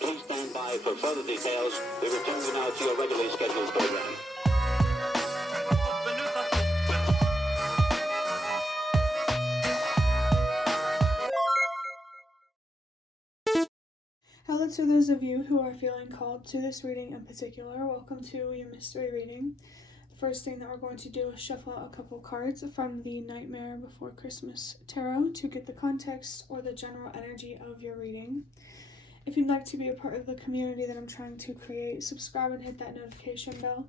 Please stand by for further details. We return you now to your regularly scheduled program. Hello to those of you who are feeling called to this reading in particular. Welcome to your mystery reading. The first thing that we're going to do is shuffle out a couple cards from the Nightmare Before Christmas Tarot to get the context or the general energy of your reading. If you'd like to be a part of the community that I'm trying to create, subscribe and hit that notification bell.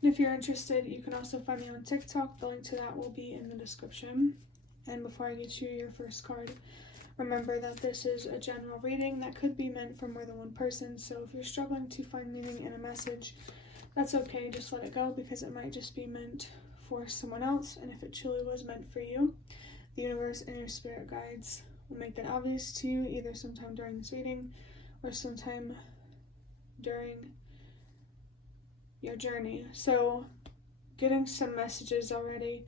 And if you're interested, you can also find me on TikTok. The link to that will be in the description. And before I get you your first card, remember that this is a general reading that could be meant for more than one person, so if you're struggling to find meaning in a message, that's okay, just let it go, because it might just be meant for someone else, and if it truly was meant for you, the universe and your spirit guides will make that obvious to you, either sometime during this reading, or sometime during your journey. So, getting some messages already.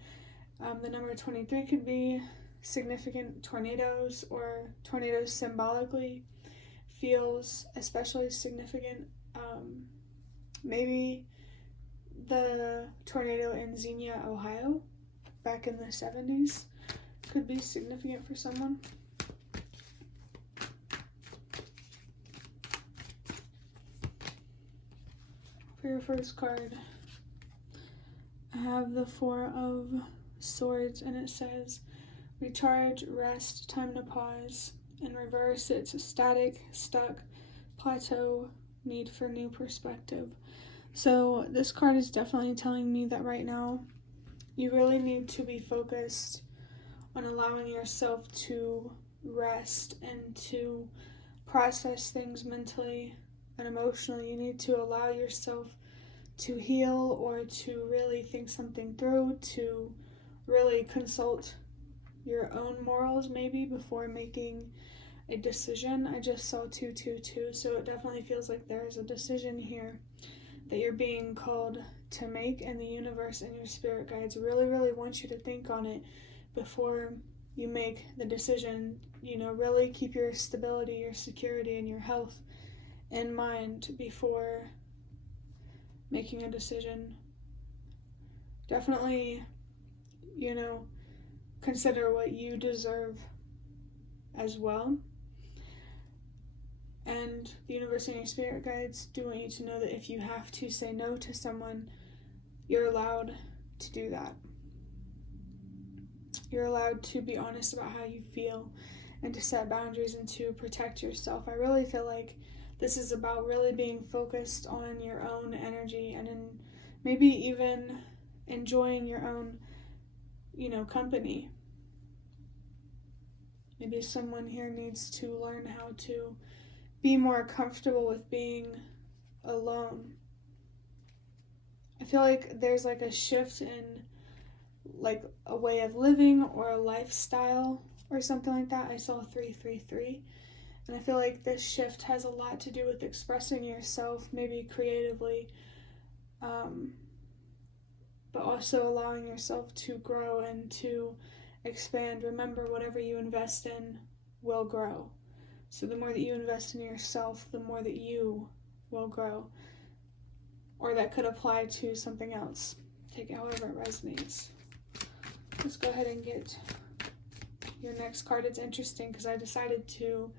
The number 23 could be significant tornadoes, or tornadoes symbolically feels especially significant. Maybe the tornado in Xenia, Ohio back in the 70s could be significant for someone. For your first card, I have the Four of Swords, and it says recharge, rest, time to pause. In reverse, it's static, stuck, plateau, need for new perspective. So this card is definitely telling me that right now you really need to be focused on allowing yourself to rest and to process things mentally and emotionally. You need to allow yourself to heal, or to really think something through, to really consult your own morals maybe before making a decision. I just saw 222, so it definitely feels like there's a decision here that you're being called to make, and the universe and your spirit guides really want you to think on it before you make the decision. You know, really keep your stability, your security, and your health in mind before making a decision. Definitely, you know, consider what you deserve as well. And the universe and your spirit guides do want you to know that if you have to say no to someone, you're allowed to do that. You're allowed to be honest about how you feel and to set boundaries and to protect yourself. I really feel like this is about really being focused on your own energy, and maybe even enjoying your own, company. Maybe someone here needs to learn how to be more comfortable with being alone. I feel like there's like a shift in like a way of living or a lifestyle or something like that. I saw 333, and I feel like this shift has a lot to do with expressing yourself, maybe creatively, but also allowing yourself to grow and to expand. Remember, whatever you invest in will grow. So the more that you invest in yourself, the more that you will grow. Or that could apply to something else. Take it however it resonates. Let's go ahead and get your next card. It's interesting because I decided to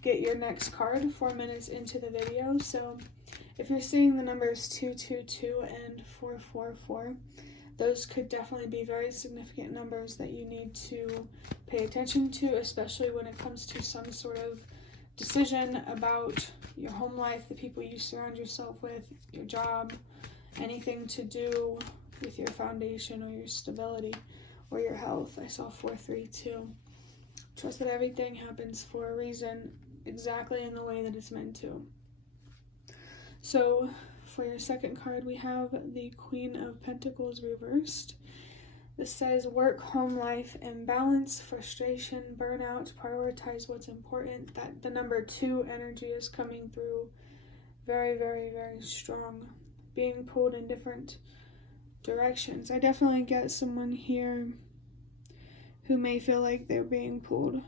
get your next card 4 minutes into the video. So if you're seeing the numbers 222 and 444, those could definitely be very significant numbers that you need to pay attention to, especially when it comes to some sort of decision about your home life, the people you surround yourself with, your job, anything to do with your foundation or your stability or your health. I saw 432. Trust that everything happens for a reason, exactly in the way that it's meant to. So for your second card, we have the Queen of Pentacles reversed. This says work, home life, imbalance, frustration, burnout, prioritize what's important. That the number 2 energy is coming through very strong, being pulled in different directions. I definitely get someone here who may feel like they're being pulled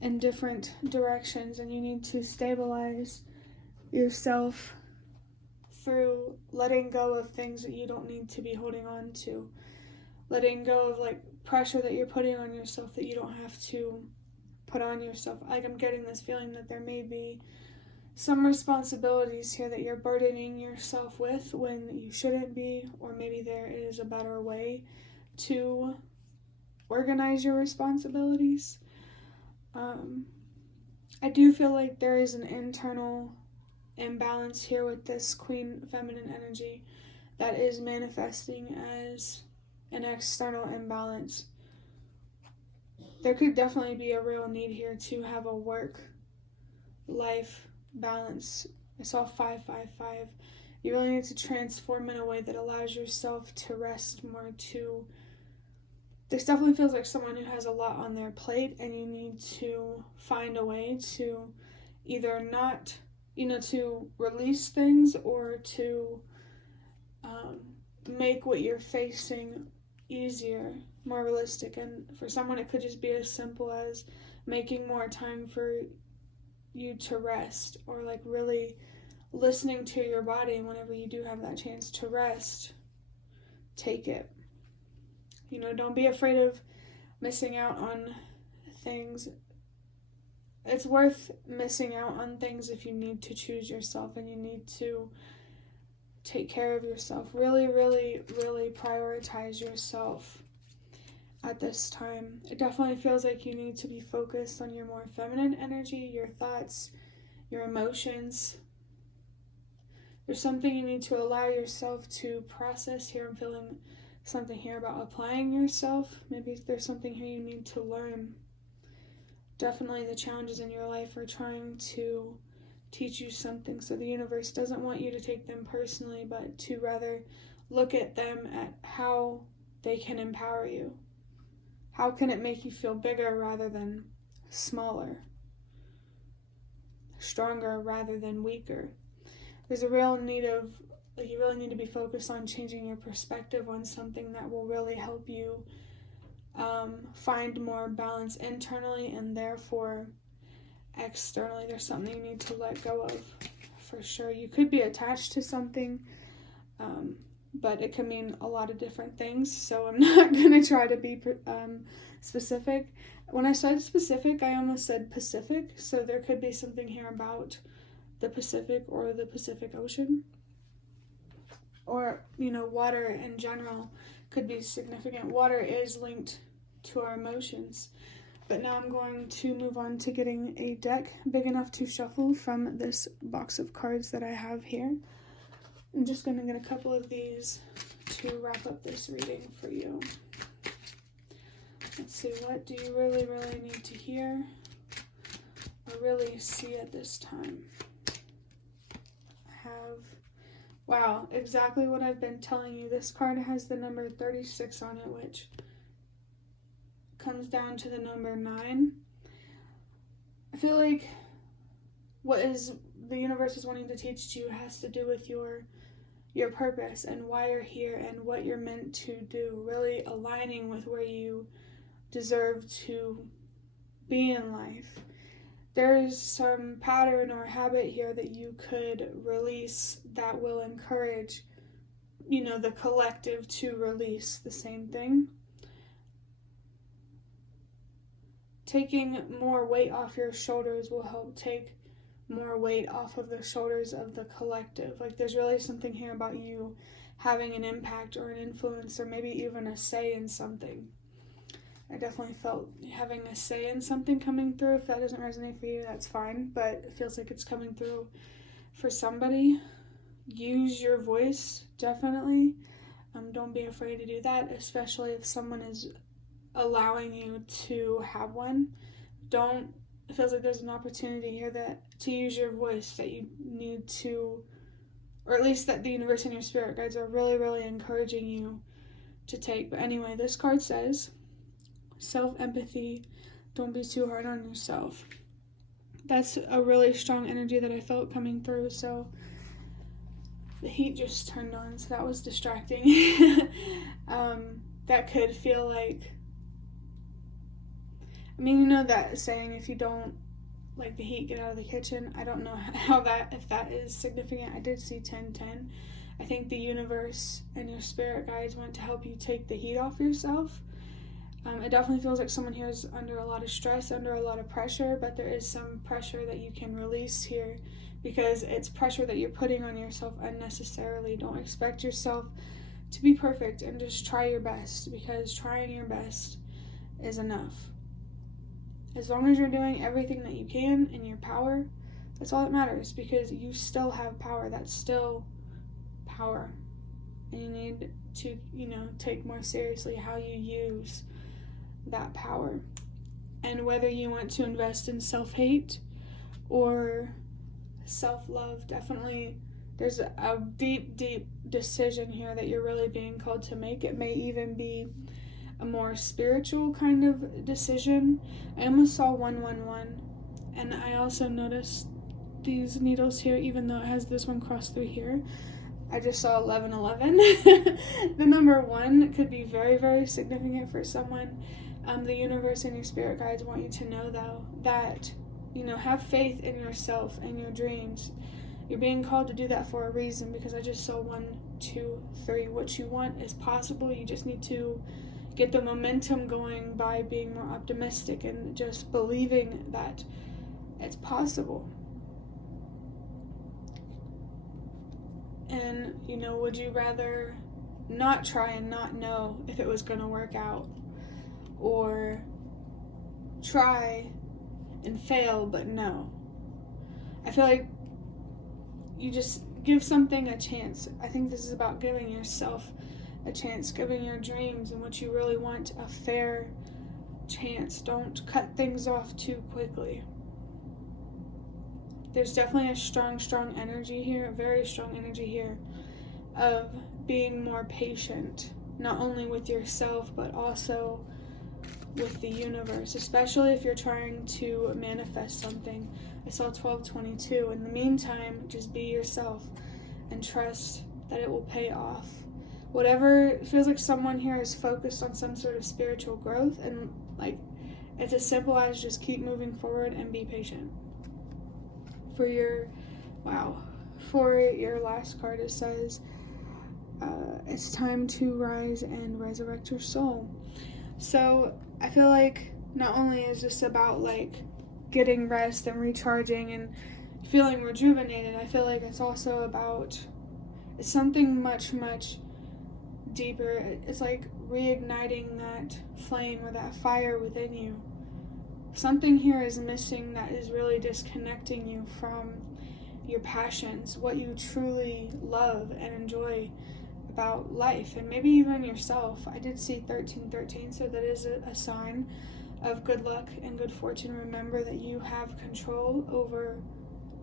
in different directions, and you need to stabilize yourself through letting go of things that you don't need to be holding on to. Letting go of like pressure that you're putting on yourself that you don't have to put on yourself. Like, I'm getting this feeling that there may be some responsibilities here that you're burdening yourself with when you shouldn't be, or maybe there is a better way to organize your responsibilities. I do feel like there is an internal imbalance here with this Queen Feminine energy that is manifesting as an external imbalance. There could definitely be a real need here to have a work-life balance. I saw 555. You really need to transform in a way that allows yourself to rest more, this definitely feels like someone who has a lot on their plate, and you need to find a way to either not, to release things, or to make what you're facing easier, more realistic. And for someone, it could just be as simple as making more time for you to rest, or like really listening to your body. Whenever you do have that chance to rest, take it. Don't be afraid of missing out on things. It's worth missing out on things if you need to choose yourself and you need to take care of yourself. Really, really, really prioritize yourself at this time. It definitely feels like you need to be focused on your more feminine energy, your thoughts, your emotions. There's something you need to allow yourself to process here. I'm feeling something here about applying yourself. Maybe there's something here you need to learn. Definitely the challenges in your life are trying to teach you something, so the universe doesn't want you to take them personally, but to rather look at them at how they can empower you. How can it make you feel bigger rather than smaller? Stronger rather than weaker? There's a real need of, you really need to be focused on changing your perspective on something that will really help you find more balance internally, and therefore externally. There's something you need to let go of, for sure. You could be attached to something, but it can mean a lot of different things, so I'm not going to try to be specific. When I said specific, I almost said Pacific, so there could be something here about the Pacific or the Pacific Ocean. Or, water in general could be significant. Water is linked to our emotions. But now I'm going to move on to getting a deck big enough to shuffle from this box of cards that I have here. I'm just going to get a couple of these to wrap up this reading for you. Let's see, what do you really, really need to hear or really see at this time? Wow, exactly what I've been telling you. This card has the number 36 on it, which comes down to the number 9. I feel like what is the universe is wanting to teach you has to do with your purpose and why you're here and what you're meant to do. Really aligning with where you deserve to be in life. There's some pattern or habit here that you could release that will encourage, the collective to release the same thing. Taking more weight off your shoulders will help take more weight off of the shoulders of the collective. Like, there's really something here about you having an impact or an influence or maybe even a say in something. I definitely felt having a say in something coming through. If that doesn't resonate for you, that's fine, but it feels like it's coming through for somebody. Use your voice, definitely. Don't be afraid to do that, especially if someone is allowing you to have one. It feels like there's an opportunity here to use your voice that you need to, or at least that the universe and your spirit guides are really, really encouraging you to take. But anyway, this card says, self-empathy, don't be too hard on yourself. That's a really strong energy that I felt coming through, so the heat just turned on, so that was distracting. That could feel like, I mean, you know that saying, if you don't like the heat, get out of the kitchen. I don't know if that is significant. I did see 10:10. I think the universe and your spirit guides want to help you take the heat off yourself. It definitely feels like someone here is under a lot of stress, under a lot of pressure, but there is some pressure that you can release here, because it's pressure that you're putting on yourself unnecessarily. Don't expect yourself to be perfect, and just try your best, because trying your best is enough. As long as you're doing everything that you can in your power, that's all that matters, because you still have power. That's still power. And you need to, take more seriously how you use that power. And whether you want to invest in self-hate or self-love, definitely there's a deep, deep decision here that you're really being called to make. It may even be a more spiritual kind of decision. I almost saw 111, and I also noticed these needles here, even though it has this one crossed through here. I just saw 1111. The number 1 could be very, very significant for someone. The universe and your spirit guides want you to know, though, that, have faith in yourself and your dreams. You're being called to do that for a reason, because I just saw 1, 2, 3. What you want is possible. You just need to get the momentum going by being more optimistic and just believing that it's possible. And, would you rather not try and not know if it was going to work out, or try and fail but know? I feel like you just give something a chance. I think this is about giving yourself a chance, giving your dreams and what you really want a fair chance. Don't cut things off too quickly. There's definitely a strong energy here, a very strong energy here of being more patient, not only with yourself, but also with the universe, especially if you're trying to manifest something. I saw 1222. In the meantime, just be yourself and trust that it will pay off. Whatever, feels like someone here is focused on some sort of spiritual growth, and it's as simple as just keep moving forward and be patient. For your last card, it says, it's time to rise and resurrect your soul. So I feel like not only is this about getting rest and recharging and feeling rejuvenated, I feel like it's also about, it's something much, much deeper. It's like reigniting that flame or that fire within you. Something here is missing that is really disconnecting you from your passions, what you truly love and enjoy about life, and maybe even yourself. I did see 1313, so that is a sign of good luck and good fortune. Remember that you have control over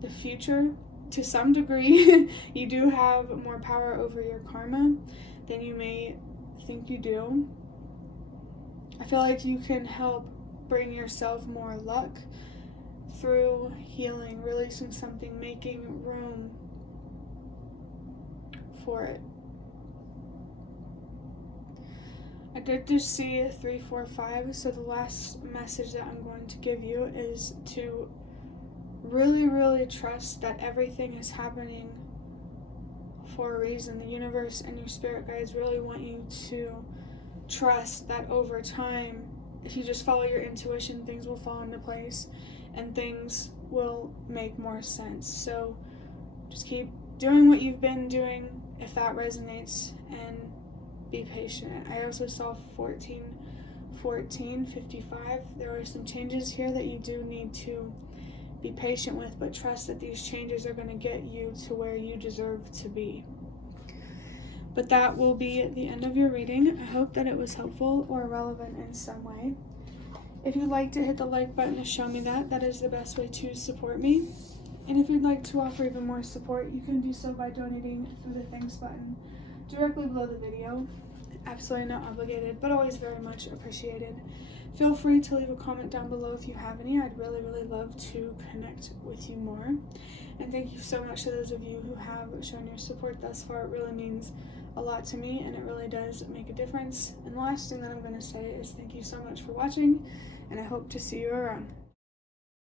the future to some degree. You do have more power over your karma than you may think you do. I feel like you can help bring yourself more luck through healing, releasing something, making room for it. I did just see 345, so the last message that I'm going to give you is to really, really trust that everything is happening for a reason. The universe and your spirit guides really want you to trust that over time, if you just follow your intuition, things will fall into place and things will make more sense. So just keep doing what you've been doing if that resonates, and be patient. I also saw 14:55. There are some changes here that you do need to be patient with, but trust that these changes are going to get you to where you deserve to be. But that will be the end of your reading. I hope that it was helpful or relevant in some way. If you'd like to hit the like button to show me that is the best way to support me. And if you'd like to offer even more support, you can do so by donating through the thanks button directly below the video. absolutely not obligated, but always very much appreciated. Feel free to leave a comment down below if you have any. I'd really, really love to connect with you more. And thank you so much to those of you who have shown your support thus far. It really means a lot to me, and it really does make a difference. And the last thing that I'm going to say is thank you so much for watching, and I hope to see you around.